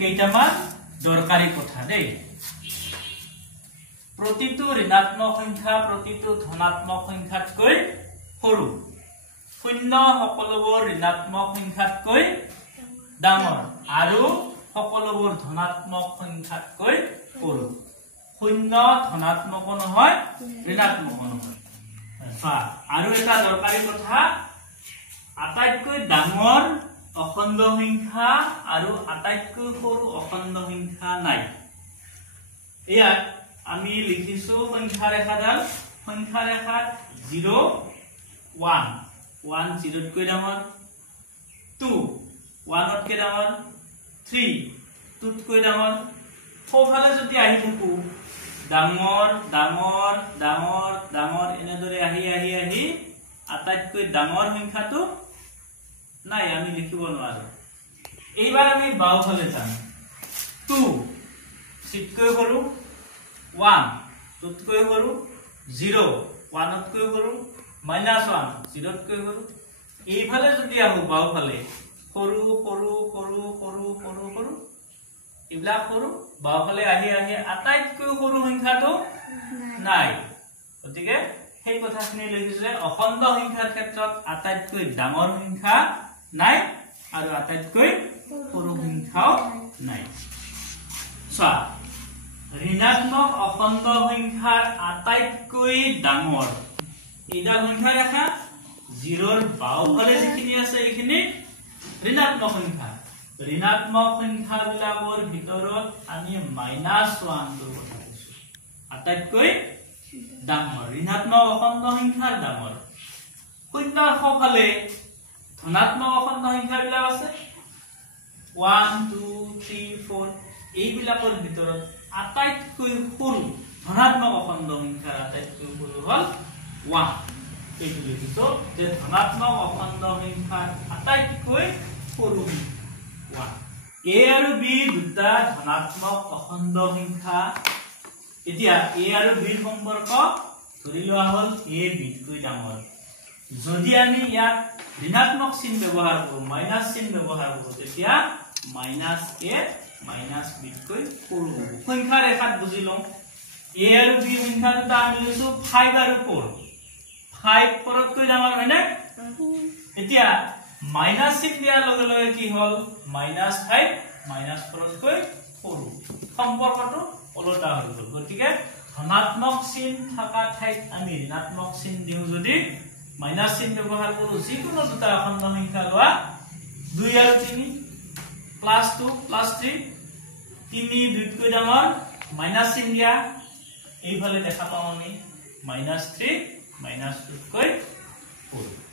কেইটামান দৰকাৰী কথা দেই প্ৰতিটো ঋণাত্মক সংখ্যা প্ৰতিটো ধনাত্মক সংখ্যাতকৈ সৰু শূন্য সকলোবোৰ ঋণাত্মক সংখ্যাতকৈ ডাঙৰ আৰু সকলোবোৰ ধনাত্মক সংখ্যাতকৈ সৰু শূন্য ধনাত্মক নহয় ঋণাত্মক নহয় আৰু এটা দৰকাৰী কথা আটাইতকৈ ডাঙৰ অখণ্ড সংখ্যা আৰু আটাইতকৈ সৰু অখণ্ড সংখ্যা নাই ইয়াত আমি লিখিছো সংখ্যা ৰেখাডাল সংখ্যা ৰেখাত 0 1 1 0 তকৈ ডাঙৰ 2 1 তকৈ ডাঙৰ 3 2 তকৈ ডাঙৰ সোঁফালে যদি আহি থাকো ডাঙৰ ডাঙৰ ডাঙৰ ডাঙৰ এনেদৰে আহি আহি আহি আটাইতকৈ ডাঙৰ সংখ্যাটো নাই আমি লিখিব নোৱাৰো এইবাৰ আমি বাওঁফালে যাম 2 6তকৈ সৰু 1 2 তকৈ সৰু 0 1 তকৈ সৰু -1 0 তকৈ সৰু এইফালে যদি আহো বাওঁফালে সৰু সৰু সৰু সৰু সৰু সৰু ইবলা সৰু বাওঁফালে আহি আহি আটাইতকৈ সৰু সংখ্যাটো নাই গতিকে সেই কথাখিনি লিখিছে অখণ্ড সংখ্যাৰ ক্ষেত্ৰত আটাইতকৈ ডাঙৰ সংখ্যা নাই আৰু আটাইতকৈ সৰু সংখ্যাও নাই চোৱা ঋণাত্মক অখণ্ড সংখ্যাৰ আটাইতকৈ ডাঙৰ এইডাল সংখ্যা ৰেখা 0ৰ বাওঁফালে যিখিনি আছে এইখিনি ঋণাত্মক সংখ্যা ঋণাত্মক সংখ্যাবিলাকৰ ভিতৰত আমি -1 টোৰ কথা কৈছো আটাইতকৈ ডাঙৰ ঋণাত্মক অখণ্ড সংখ্যাৰ ডাঙৰ শূন্যৰ সোঁফালে ধনাত্মক অখণ্ড সংখ্যাবিলাক আছে 1 2 3 4 এইবিলাকৰ ভিতৰত আটাইতকৈ সৰু ধনাত্মক অখণ্ড সংখ্যাৰ আটাইতকৈ সৰু হল 1 এইটো লিখিছো যে ধনাত্মক অখণ্ড সংখ্যাৰ আটাইতকৈ সৰু 1 a আৰু b দুটা ধনাত্মক অখণ্ড সংখ্যা এতিয়া a আৰু b ৰ সম্পৰ্ক ধৰি লোৱা হল a b তকৈ ডাঙৰ যদি আমি ইয়াত ঋণাত্মক চিন ব্যৱহাৰ কৰো মাইনাস চিন ব্যৱহাৰ কৰো তেতিয়া -a -b তকৈ সৰু হ'ব সংখ্যা ৰেখাত বুজি লওঁ a আৰু b সংখ্যা দুটা আমি লৈছো 5 আৰু 4 5 4 তকৈ ডাঙৰ হয়নে এতিয়া মাইনাস চিন দিয়াৰ লগে লগে কি হল -5 -4 তকৈ সৰু সম্পৰ্কটো ওলোটা হৈ গল গতিকে ধনাত্মক চিন থকা ঠাইত আমি ঋণাত্মক চিন দিও যদি মাইনাস চিন ব্যৱহাৰ কৰো যিকোনো দুটা অখণ্ড সংখ্যা লোৱা 2 আৰু 3 +2 +3 3 2 তকৈ ডাঙৰ মাইনাস চিন দিয়া এইফালে দেখা পাওঁ আমি -3 -2 তকৈ সৰু